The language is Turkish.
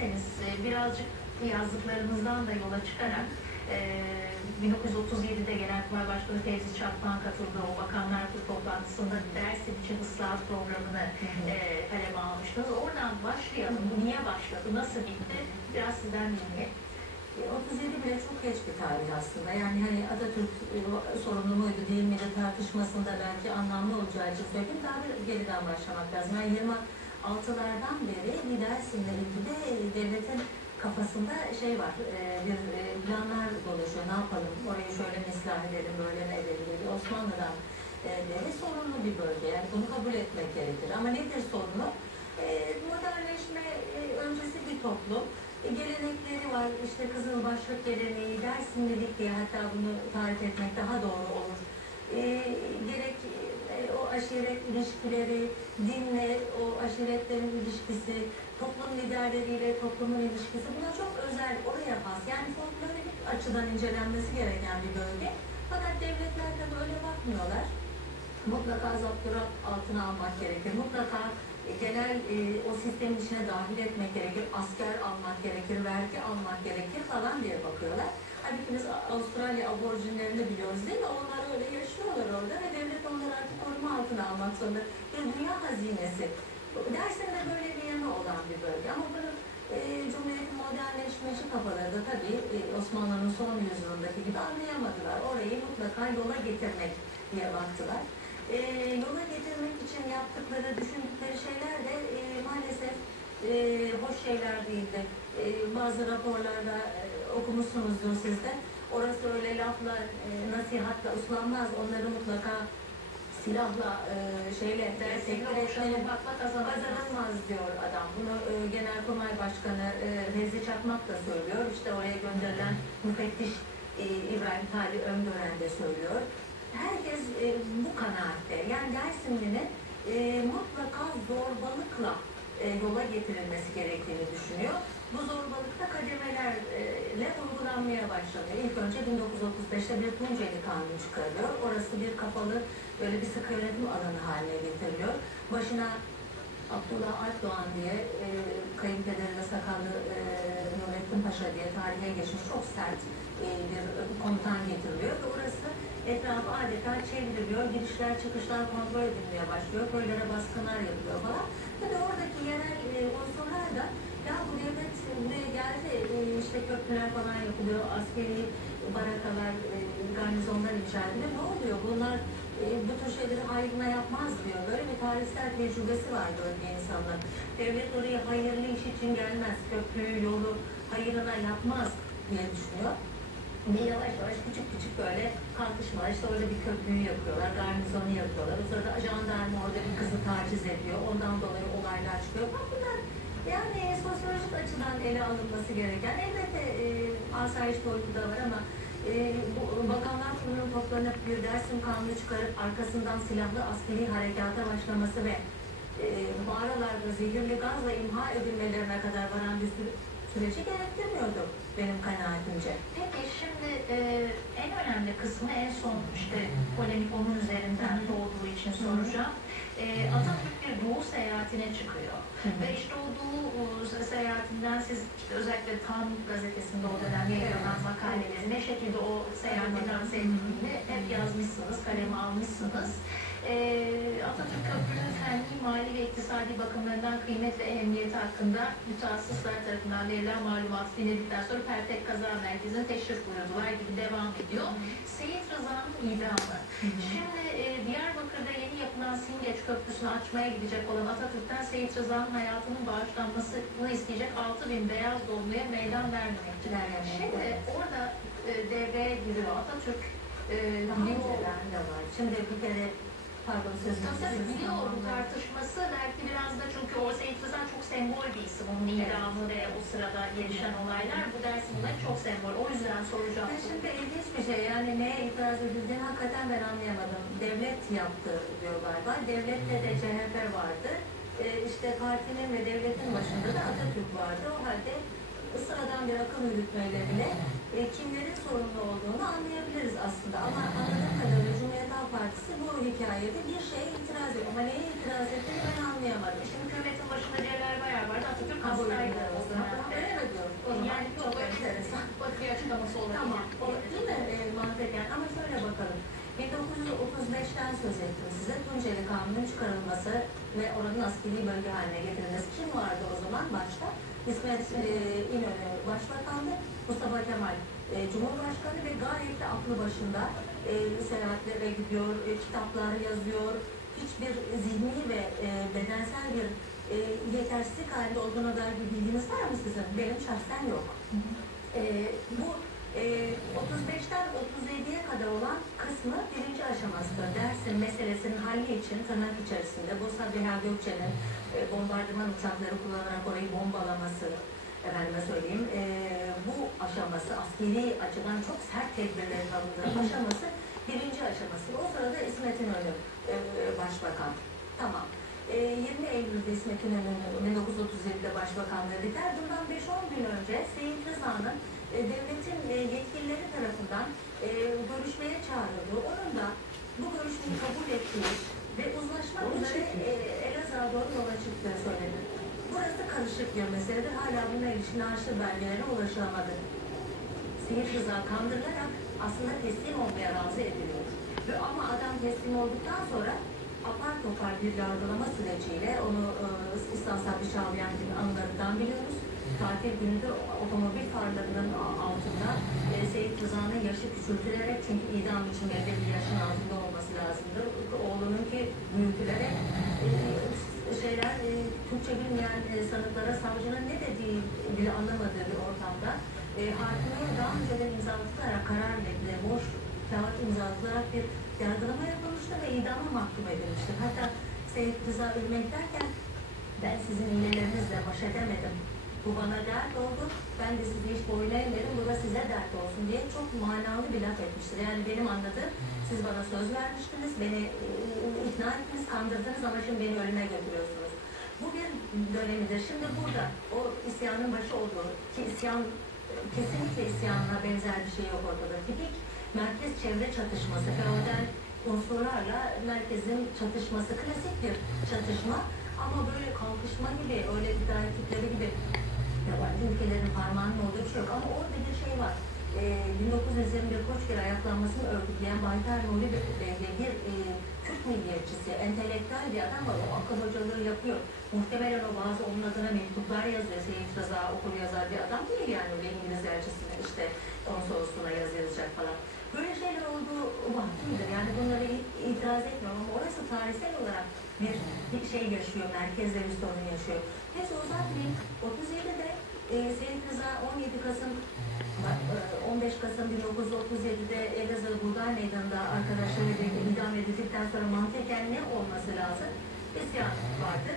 dilerseniz birazcık yazdıklarınızdan da yola çıkarak 1937'de Genelkurmay Başkanı Fevzi Çakmak'ın katıldığı o Bakanlar Kurulu toplantısında Dersim için ıslahat programını kaleme almıştınız. Oradan başlayalım. Bu niye başladı? Nasıl bitti? Biraz sizden dinleyelim. 37 bile çok geç bir tarih aslında. Yani hani Atatürk sorumlu muydu değil miydi tartışmasında belki anlamlı olacağı için söyleyeyim. Daha bir geriden başlamak lazım. Yani 26'lardan beri Dersim'le ilgili devletin kafasında şey var, bir planlar dolaşıyor. Ne yapalım, orayı şöyle mi ıslah edelim, böyle mi edelim? Osmanlı'dan beri sorunlu bir bölge. Yani bunu kabul etmek gerekir. Ama nedir sorunu? Modernleşme öncesi bir toplum. Gelenekleri var, işte Kızılbaşlık geleneği, Dersimlilik diye hatta bunu tarif etmek daha doğru olur. Gerek o aşiret ilişkileri, dinle o aşiretlerin ilişkisi, toplum liderleriyle toplumun ilişkisi, bunlar çok özel, oraya has. Yani folklorik açıdan incelenmesi gereken bir bölge. Fakat devletler de böyle bakmıyorlar. Mutlaka zapturapt altına almak gerekir. Mutlaka genel o sistemin içine dahil etmek gerekir. Asker almak gerekir, vergi almak gerekir falan diye bakıyorlar. Halbuki biz Avustralya aborjinlerini biliyoruz değil mi? Onlar öyle yaşıyorlar orada ve devlet onları artık koruma altına almak zorunda. Bir dünya hazinesi. Dersim'de böyle bir yanı olan bir bölge. Ama bunu Cumhuriyet'in modernleşmeci kafaları da tabii Osmanlı'nın son yüzyılındaki gibi anlayamadılar. Orayı mutlaka yola getirmek diye baktılar. Yola getirmek için yaptıkları, düşündükleri şeyler de maalesef hoş şeyler değildi. Bazı raporlarda okumuşsunuzdur siz de. Orası öyle lafla, nasihatla uslanmaz. Onları mutlaka silahla, tekrar etmekle kazanılmaz diyor adam. Bunu Genelkurmay Başkanı Fevzi Çakmak da söylüyor. İşte oraya gönderilen müfettiş İbrahim Tali Öngören de söylüyor. Herkes bu kanaatte. Yani Dersimli'nin mutlaka zorbalıkla yola getirilmesi gerektiğini düşünüyor. Bu zorbalıkta kademelerle uygulanmaya başladı. İlk önce 1935'te bir Tunceli Kanunu çıkarılıyor. Orası bir kapalı, böyle bir sıkı yönetim alanı haline getiriliyor. Başına Abdullah Alpdoğan diye kayınpederi ve sakallı Nurettin Paşa diye tarihe geçmiş çok sert bir komutan getiriliyor ve orası etrafı adeta çevriliyor, girişler çıkışlar kontrol edilmeye başlıyor, köylere baskınlar yapılıyor falan. Tabi oradaki yerel unsurlar da ya bu devlet buraya geldi, işte köprüler falan yapılıyor, askeri barakalar, garnizonlar inşa ediliyor. Ne oluyor? Bunlar bu tür şeyleri hayrına yapmaz diyor. Böyle bir tarihsel tecrübesi var bölge insanlar. Devlet oraya hayırlı iş için gelmez, köprüyü, yolu hayırına yapmaz diye düşünüyor. Ve yavaş yavaş küçük küçük böyle kalkışmalar, işte orada bir köprüyü yapıyorlar, garnizonu yapıyorlar. O sırada jandarma orada bir kızı taciz ediyor. Ondan dolayı olaylar çıkıyor. Bak bunlar yani sosyolojik açıdan ele alınması gereken, elbette asayiş boyutu da var ama bu Bakanlar Kurulu'nun toplanıp bir Dersim Kanunu çıkarıp arkasından silahlı askeri harekata başlaması ve mağaralarda zehirli gazla imha edilmelerine kadar varan bir süreci gerektirmiyordu benim kanaatimce. Peki şimdi en önemli kısmı en son işte polemik onun üzerinden doğduğu için soracağım. Atatürk bir Doğu seyahatine çıkıyor. Ve işte o Doğu seyahatinden siz işte özellikle Tam gazetesinde o dönem yayınlanan makaleleri ne şekilde o seyahati lanse edildiğini hep yazmışsınız, kaleme almışsınız. Atatürk Köprü'nün fenli, mali ve iktisadi bakımlarından kıymet ve ehemmiyeti hakkında mütehassıslar tarafından verilen malumatı dinledikten sonra Pertek Kaza Merkezi'ne teşrif buyurdular gibi devam ediyor. Seyit Rıza'nın idamı. Şimdi Diyarbakır'da yeni yapılan Singeç Köprüsü'nü açmaya gidecek olan Atatürk'ten Seyit Rıza'nın hayatının bağışlanmasını isteyecek 6.000 beyaz dolmuya meydan vermemekçiler. Şimdi orada devreye giriyor Atatürk. Şimdi bir kere biliyorum tartışması belki biraz da çünkü o Seyit Rıza çok sembol bir isim. Onun idamı ve o sırada gelişen olaylar bu dersin çok sembol. O yüzden soracağım. Şimdi ilginç bir şey, yani neye itiraz edildiğini hakikaten ben anlayamadım. Devlet yaptı diyor galiba. Devlette de CHP vardı. İşte partinin ve devletin başında da Atatürk vardı. O halde sıradan bir akım yürütmeyle bile kimlerin sorumlu olduğunu anlayabiliriz aslında. Ama anladığım kadarıyla Cumhuriyet Halk Partisi bu hikayede bir şeye itiraz ediyor. Ama neye itiraz ettiğini ben anlayamadım. Şimdi hükümetin başında Celal Bayar vardı, Atatürk hastaydı o dönemde. bir açıklaması olabilir. Tamam, o değil mi mantıken? Ama şöyle bakalım. 1935'ten söz ettim size. Tunceli Kanunu'nun çıkarılması ve oranın askeri bölge haline getirilmesi. Kim vardı o zaman başta? İsmet İnönü Başbakandı, Mustafa Kemal Cumhurbaşkanı ve gayet de aklı başında seyahatlere gidiyor, kitaplar yazıyor. Hiçbir zihni ve bedensel bir yetersizlik halinde olduğuna dair bir bilginiz var mı sizin? Benim şahsen yok. Bu 35'ten 37'ye kadar olan kısmı birinci aşamasıdır. Dersin meselesinin halli için tırnak içerisinde bu Sabiha Gökçen'in bombardıman uçakları kullanarak orayı bombalaması, efendime söyleyeyim, bu aşaması, askeri açıdan çok sert tedbirlerin alındığı aşaması birinci aşaması. O sırada İsmet İnönü başbakan. Tamam. 20 Eylül'de İsmet İnönü'nün 1937'de başbakanlığı biter. Bundan 5-10 gün önce Seyit Rıza'nın devletin yetkilileri tarafından görüşmeye çağrıldı. Onun da bu görüşmeyi kabul ettiği ve uzlaşmak üzere Elazığ'a doğru yola çıktığı söyledi. Burası karışık bir meseledir. Hala bununla ilişkin arşiv belgelerine ulaşılamadı. Seyit Rıza kandırılarak aslında teslim olmaya razı ediliyor. Ama adam teslim olduktan sonra apar topar bir yargılama süreciyle onu İhsan Sabri Çağlayan'ın anılarından biliyoruz. Tatil günüdür otomobil farlarının altında Seyit Rıza'nın yaşı küçültülerek, çünkü idam için belli bir yaşın altında olması lazımdır. Oğlunun ki büyütülerek Türkçe bilmeyen sanıklara savcının ne dediği bile anlamadığı bir ortamda hakimliğe daha önceden imzalatılarak karar verilir, boş kağıt imzalatılarak bir yargılama yapılmıştı ve idama mahkum edilmiştir. Hatta Seyit Rıza ölmek derken ben sizin iğnelerinizle baş edemedim. Bu bana dert oldu. Ben de sizi hiç boyun eğmedim. Bu da size dert olsun diye çok manalı bir laf etmiştir. Yani benim anladığım, siz bana söz vermiştiniz, beni ikna ettiniz, kandırdınız ama şimdi beni ölüme götürüyorsunuz. Bu bir dönemidir. Şimdi burada o isyanın başı olduğu ki isyan kesinlikle isyanına benzer bir şey yok ortada. Tipik merkez çevre çatışması, feodal unsurlarla merkezin çatışması, klasik bir çatışma. Ama böyle kalkışma gibi, öyle iddia ettikleri gibi yabancı ülkelerin parmağının olduğu bir şey yok. Ama orada bir şey var. 1921 Koçgil ayaklanmasını örgütleyen Baytar Nuri Bey bir Türk milliyetçisi, entelektüel bir adam var. O akıl hocalığı yapıyor. Muhtemelen o bazı onun adına mektuplar yazıyor. Seyit Rıza okul yazar bir adam değil yani. Öyle İngiliz elçisine işte konsolosluğuna yazı yazacak falan. Böyle şeyler olduğu vahdimdir. Yani bunları itiraz etmiyorum ama orası tarihsel olarak bir şey yaşıyor, merkezde bir sorun yaşıyor. Neyse uzatmayayım. 37'de Seyit Rıza 17 Kasım 15 Kasım 1937'de Elazığ Bulgar Meydanı'nda arkadaşlarıyla idam edildikten sonra mantıken ne olması lazım? İsyan vardı.